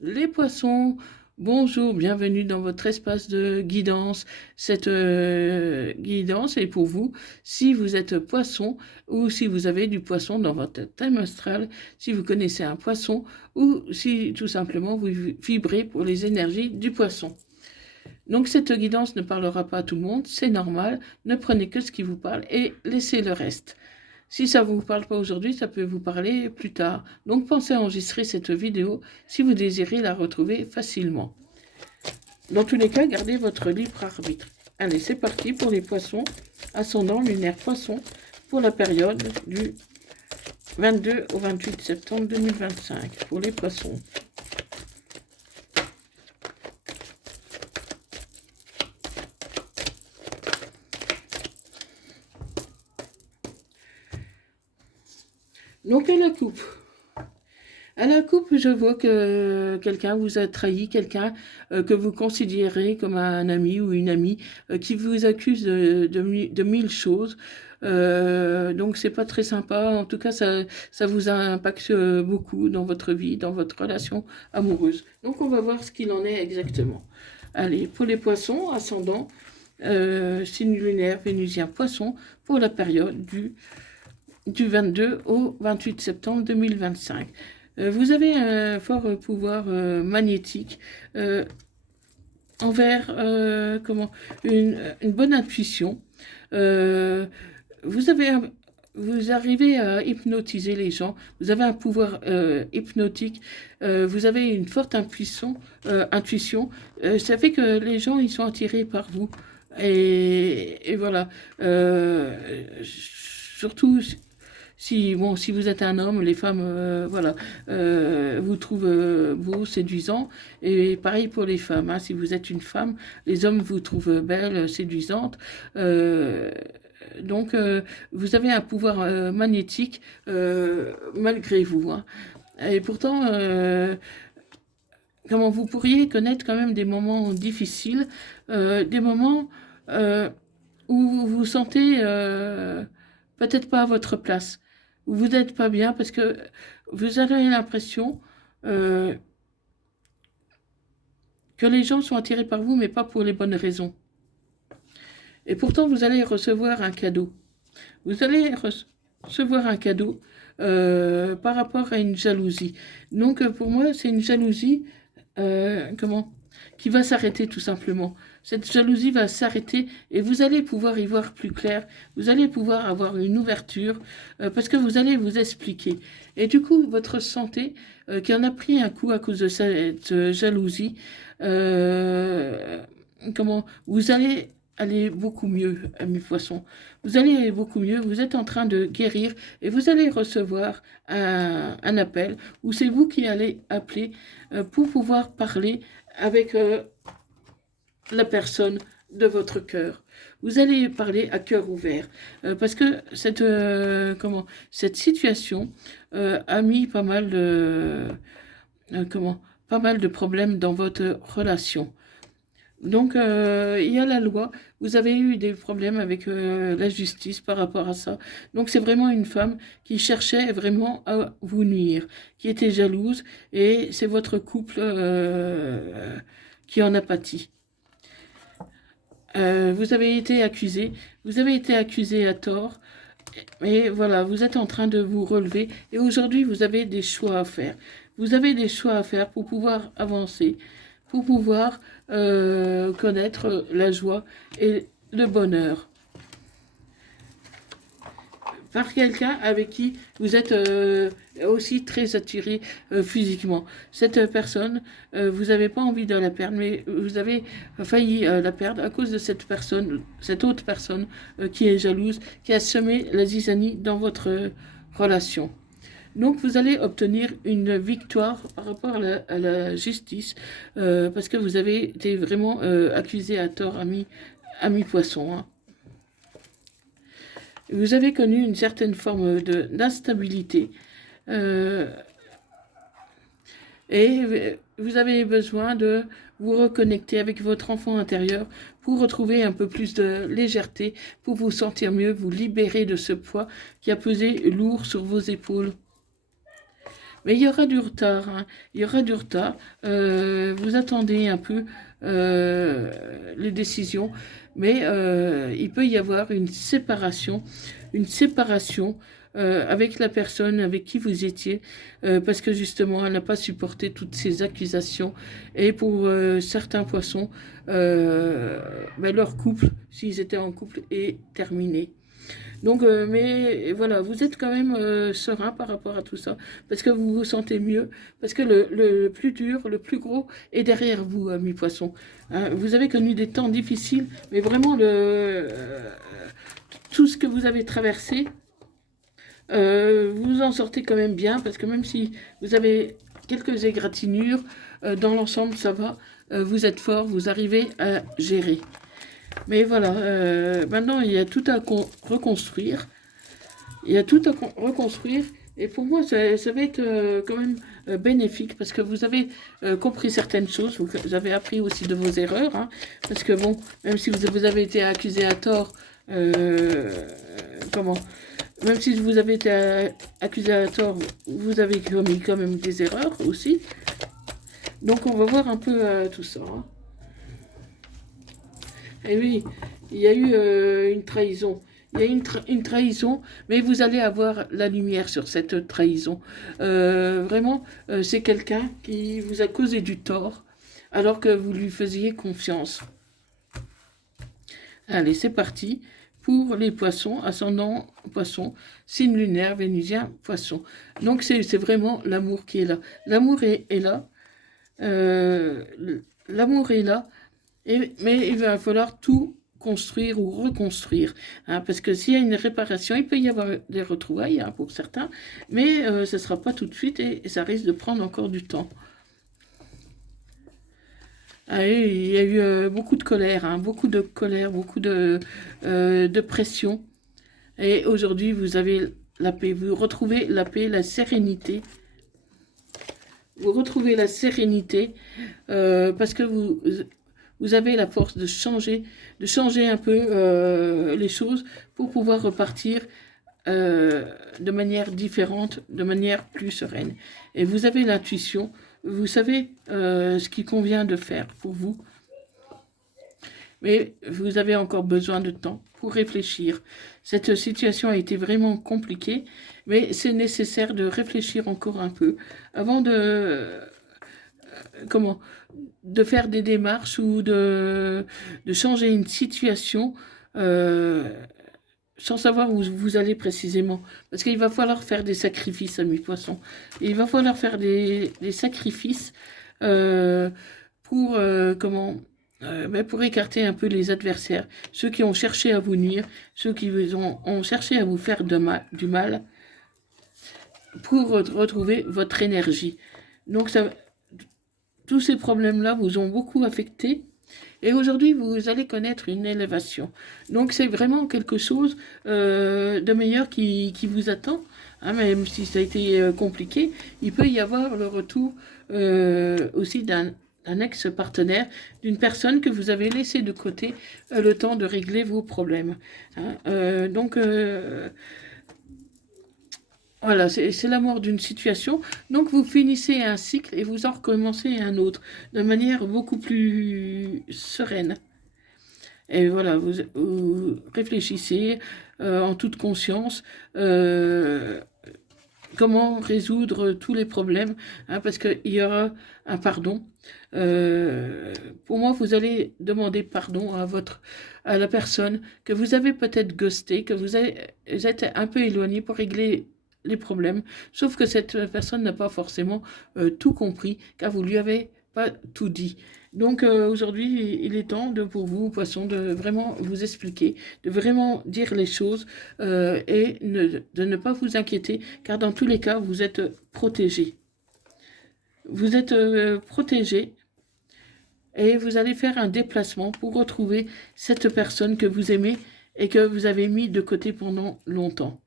Les poissons, bonjour, bienvenue dans votre espace de guidance. Cette guidance est pour vous si vous êtes poisson ou si vous avez du poisson dans votre thème astral, si vous connaissez un poisson ou si tout simplement vous vibrez pour les énergies du poisson. Donc cette guidance ne parlera pas à tout le monde, c'est normal, ne prenez que ce qui vous parle et laissez le reste. Si ça ne vous parle pas aujourd'hui, ça peut vous parler plus tard. Donc pensez à enregistrer cette vidéo si vous désirez la retrouver facilement. Dans tous les cas, gardez votre libre arbitre. Allez, c'est parti pour les poissons, ascendant lunaire poisson, pour la période du 22 au 28 septembre 2025, pour les poissons. Donc à la coupe. À la coupe, je vois que quelqu'un vous a trahi, quelqu'un que vous considérez comme un ami ou une amie qui vous accuse de mille choses. Donc c'est pas très sympa. En tout cas, ça vous impacte beaucoup dans votre vie, dans votre relation amoureuse. Donc on va voir ce qu'il en est exactement. Allez, pour les poissons, ascendant, signe lunaire vénusien poisson, pour la période du 22 au 28 septembre 2025. Vous avez un fort pouvoir magnétique envers une bonne intuition. Vous arrivez à hypnotiser les gens. Vous avez un pouvoir hypnotique. Vous avez une forte intuition. Ça fait que les gens ils sont attirés par vous. Et voilà. Surtout si vous êtes un homme, les femmes, vous trouvent beau, séduisant. Et pareil pour les femmes. Hein, si vous êtes une femme, les hommes vous trouvent belle, séduisante. Donc, vous avez un pouvoir magnétique malgré vous. Hein. Et pourtant, comment vous pourriez connaître quand même des moments difficiles, des moments où vous vous sentez peut-être pas à votre place, où vous n'êtes pas bien parce que vous avez l'impression que les gens sont attirés par vous, mais pas pour les bonnes raisons. Et pourtant, vous allez recevoir un cadeau. Vous allez recevoir un cadeau par rapport à une jalousie. Donc, pour moi, c'est une jalousie qui va s'arrêter tout simplement. Cette jalousie va s'arrêter et vous allez pouvoir y voir plus clair. Vous allez pouvoir avoir une ouverture parce que vous allez vous expliquer. Et du coup, votre santé, qui en a pris un coup à cause de cette jalousie, vous allez aller beaucoup mieux, amis poissons. Vous allez aller beaucoup mieux, vous êtes en train de guérir et vous allez recevoir un appel où c'est vous qui allez appeler pour pouvoir parler avec la personne de votre cœur. Vous allez parler à cœur ouvert parce que cette situation a mis pas mal de problèmes dans votre relation. Donc, il y a la loi. Vous avez eu des problèmes avec la justice par rapport à ça. Donc, c'est vraiment une femme qui cherchait vraiment à vous nuire, qui était jalouse, et c'est votre couple qui en a pâti. Vous avez été accusé à tort, et voilà, vous êtes en train de vous relever, et aujourd'hui, vous avez des choix à faire. Vous avez des choix à faire pour pouvoir avancer, pour pouvoir connaître la joie et le bonheur. Par quelqu'un avec qui vous êtes aussi très attiré physiquement. Cette personne, vous n'avez pas envie de la perdre, mais vous avez failli la perdre à cause de cette autre personne qui est jalouse, qui a semé la zizanie dans votre relation. Donc vous allez obtenir une victoire par rapport à la justice, parce que vous avez été vraiment accusé à tort, ami poisson. Hein. Vous avez connu une certaine forme d'instabilité et vous avez besoin de vous reconnecter avec votre enfant intérieur pour retrouver un peu plus de légèreté, pour vous sentir mieux, vous libérer de ce poids qui a pesé lourd sur vos épaules. Mais il y aura du retard, hein. Il y aura du retard. Vous attendez un peu les décisions, mais il peut y avoir une séparation avec la personne avec qui vous étiez, parce que justement, elle n'a pas supporté toutes ces accusations. Et pour certains poissons, ben, leur couple, s'ils étaient en couple, est terminé. Donc, mais voilà, vous êtes quand même serein par rapport à tout ça, parce que vous vous sentez mieux, parce que le plus dur, le plus gros est derrière vous, amis poissons. Hein, vous avez connu des temps difficiles, mais vraiment tout ce que vous avez traversé, vous en sortez quand même bien, parce que même si vous avez quelques égratignures, dans l'ensemble, ça va. Vous êtes fort, vous arrivez à gérer. Mais voilà, maintenant, il y a tout à reconstruire. Il y a tout à reconstruire. Et pour moi, ça va être quand même bénéfique parce que vous avez compris certaines choses. Vous avez appris aussi de vos erreurs. Hein, parce que bon, même si vous avez été accusé à tort, comment même si vous avez été accusé à tort, vous avez commis quand même des erreurs aussi. Donc on va voir un peu tout ça. Hein. Et oui, il y a eu une trahison. Il y a eu une trahison, mais vous allez avoir la lumière sur cette trahison. Vraiment, c'est quelqu'un qui vous a causé du tort alors que vous lui faisiez confiance. Allez, c'est parti pour les poissons, ascendant poisson, signe lunaire, vénusien, poisson. Donc c'est vraiment l'amour qui est là. L'amour est là. Euh, L'amour est là. Mais il va falloir tout construire ou reconstruire. Hein, parce que s'il y a une réparation, il peut y avoir des retrouvailles hein, pour certains, mais ce ne sera pas tout de suite et ça risque de prendre encore du temps. Ah, il y a eu beaucoup de colère, hein, beaucoup de pression. Et aujourd'hui, vous avez la paix, vous retrouvez la paix, la sérénité. Vous retrouvez la sérénité parce que vous avez la force de changer un peu les choses pour pouvoir repartir de manière différente, de manière plus sereine. Et vous avez l'intuition, vous savez ce qu'il convient de faire pour vous, mais vous avez encore besoin de temps pour réfléchir. Cette situation a été vraiment compliquée, mais c'est nécessaire de réfléchir encore un peu avant comment de faire des démarches ou de changer une situation sans savoir où vous allez précisément. Parce qu'il va falloir faire des sacrifices, amis poissons. Il va falloir faire des sacrifices pour, pour écarter un peu les adversaires, ceux qui ont cherché à vous nuire, ceux qui ont cherché à vous faire du mal, pour retrouver votre énergie. Donc tous ces problèmes-là vous ont beaucoup affecté. Et aujourd'hui, vous allez connaître une élévation. Donc, c'est vraiment quelque chose de meilleur qui vous attend. Hein, même si ça a été compliqué, il peut y avoir le retour aussi d'un ex-partenaire, d'une personne que vous avez laissé de côté le temps de régler vos problèmes. Hein, donc, voilà, c'est la mort d'une situation. Donc, vous finissez un cycle et vous en recommencez un autre de manière beaucoup plus sereine. Et voilà, vous réfléchissez en toute conscience comment résoudre tous les problèmes, hein, parce qu'il y aura un pardon. Pour moi, vous allez demander pardon à la personne que vous avez peut-être ghosté, que vous êtes un peu éloigné pour régler les problèmes, sauf que cette personne n'a pas forcément tout compris, car vous lui avez pas tout dit. Donc aujourd'hui, il est temps pour vous, poissons, de vraiment vous expliquer, de vraiment dire les choses et de ne pas vous inquiéter, car dans tous les cas, vous êtes protégé. Vous êtes protégé et vous allez faire un déplacement pour retrouver cette personne que vous aimez et que vous avez mis de côté pendant longtemps.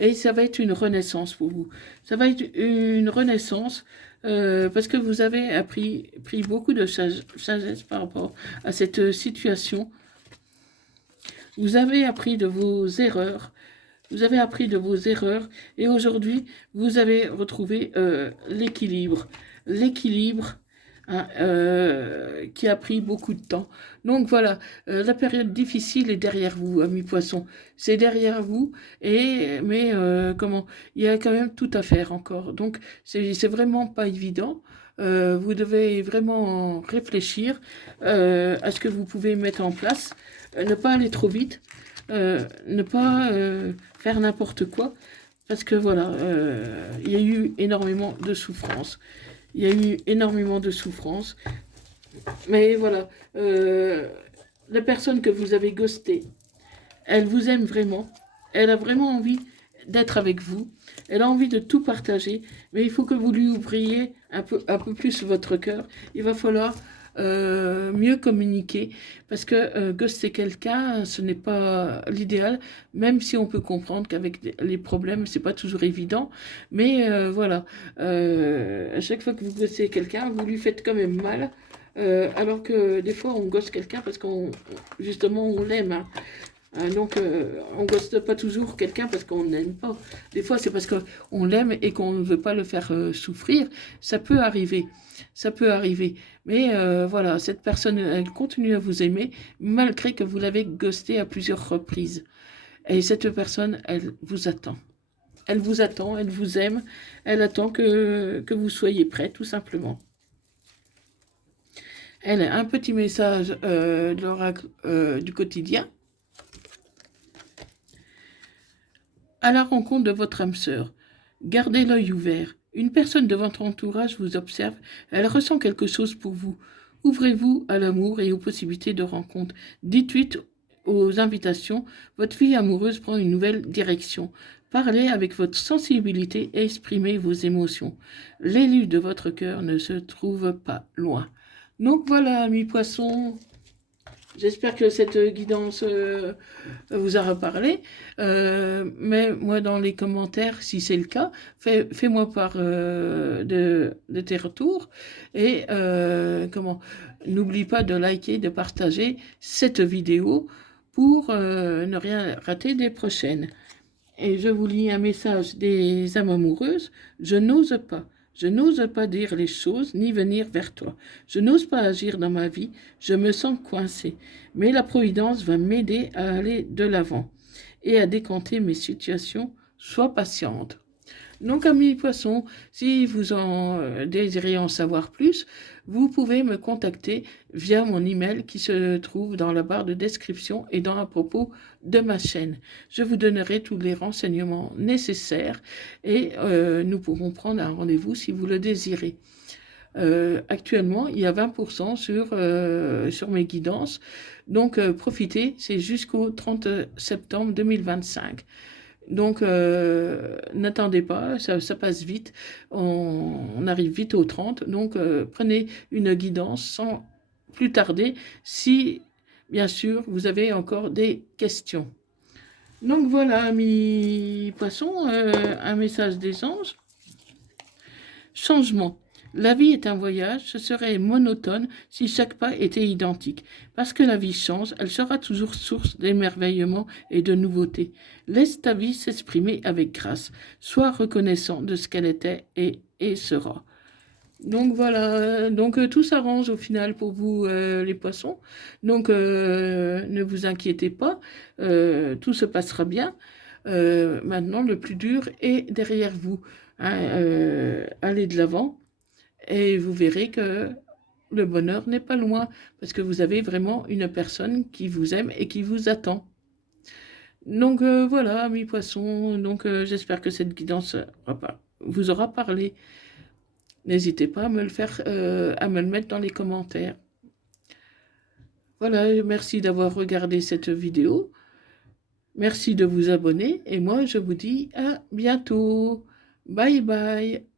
Et ça va être une renaissance pour vous. Ça va être une renaissance parce que vous avez pris beaucoup de sagesse par rapport à cette situation. Vous avez appris de vos erreurs vous avez appris de vos erreurs et aujourd'hui, vous avez retrouvé l'équilibre. L'équilibre hein, qui a pris beaucoup de temps. Donc voilà, la période difficile est derrière vous, amis poissons. C'est derrière vous, mais comment, il y a quand même tout à faire encore. Donc c'est vraiment pas évident. Vous devez vraiment réfléchir à ce que vous pouvez mettre en place, ne pas aller trop vite, ne pas faire n'importe quoi, parce que voilà, il y a eu énormément de souffrance. Il y a eu énormément de souffrance. Mais voilà, la personne que vous avez ghostée, elle vous aime vraiment. Elle a vraiment envie d'être avec vous. Elle a envie de tout partager. Mais il faut que vous lui ouvriez un peu plus votre cœur. Il va falloir mieux communiquer. Parce que ghoster quelqu'un, ce n'est pas l'idéal. Même si on peut comprendre qu'avec les problèmes, c'est pas toujours évident. Mais voilà, à chaque fois que vous ghostez quelqu'un, vous lui faites quand même mal. Alors que des fois, on gosse quelqu'un parce qu'on, justement, on l'aime. Hein. Donc, on gosse pas toujours quelqu'un parce qu'on n'aime pas. Des fois, c'est parce qu'on l'aime et qu'on ne veut pas le faire souffrir. Ça peut arriver. Ça peut arriver. Mais voilà, cette personne, elle continue à vous aimer malgré que vous l'avez ghosté à plusieurs reprises. Et cette personne, elle vous attend. Elle vous attend, elle vous aime. Elle attend que vous soyez prêt, tout simplement. Elle a un petit message de l'oracle du quotidien. À la rencontre de votre âme sœur, gardez l'œil ouvert. Une personne de votre entourage vous observe, elle ressent quelque chose pour vous. Ouvrez-vous à l'amour et aux possibilités de rencontre. Dites suite aux invitations, votre vie amoureuse prend une nouvelle direction. Parlez avec votre sensibilité et exprimez vos émotions. L'élu de votre cœur ne se trouve pas loin. Donc voilà, amis poissons, j'espère que cette guidance vous aura parlé. Mais moi, dans les commentaires, si c'est le cas, fais-moi part de tes retours. Et n'oublie pas de liker, de partager cette vidéo pour ne rien rater des prochaines. Et je vous lis un message des âmes amoureuses. Je n'ose pas. Je n'ose pas dire les choses ni venir vers toi. Je n'ose pas agir dans ma vie. Je me sens coincée. Mais la Providence va m'aider à aller de l'avant et à décanter mes situations. Sois patiente. Donc, amis poissons, si vous en désirez en savoir plus, vous pouvez me contacter via mon email qui se trouve dans la barre de description et dans à propos de ma chaîne. Je vous donnerai tous les renseignements nécessaires et nous pourrons prendre un rendez-vous si vous le désirez. Actuellement, il y a 20% sur mes guidances. Donc, profitez, c'est jusqu'au 30 septembre 2025. Donc, n'attendez pas, ça passe vite, on arrive vite au 30, donc prenez une guidance sans plus tarder si, bien sûr, vous avez encore des questions. Donc voilà, amis poissons, un message des anges. Changement. La vie est un voyage, ce serait monotone si chaque pas était identique. Parce que la vie change, elle sera toujours source d'émerveillement et de nouveautés. Laisse ta vie s'exprimer avec grâce. Sois reconnaissant de ce qu'elle était et sera. Donc voilà, donc tout s'arrange au final pour vous les poissons. Donc ne vous inquiétez pas, tout se passera bien. Maintenant, le plus dur est derrière vous. Hein, allez de l'avant. Et vous verrez que le bonheur n'est pas loin, parce que vous avez vraiment une personne qui vous aime et qui vous attend. Donc voilà, amis poissons, donc j'espère que cette guidance vous aura parlé. N'hésitez pas à me le faire, à me le mettre dans les commentaires. Voilà, merci d'avoir regardé cette vidéo. Merci de vous abonner et moi je vous dis à bientôt. Bye bye.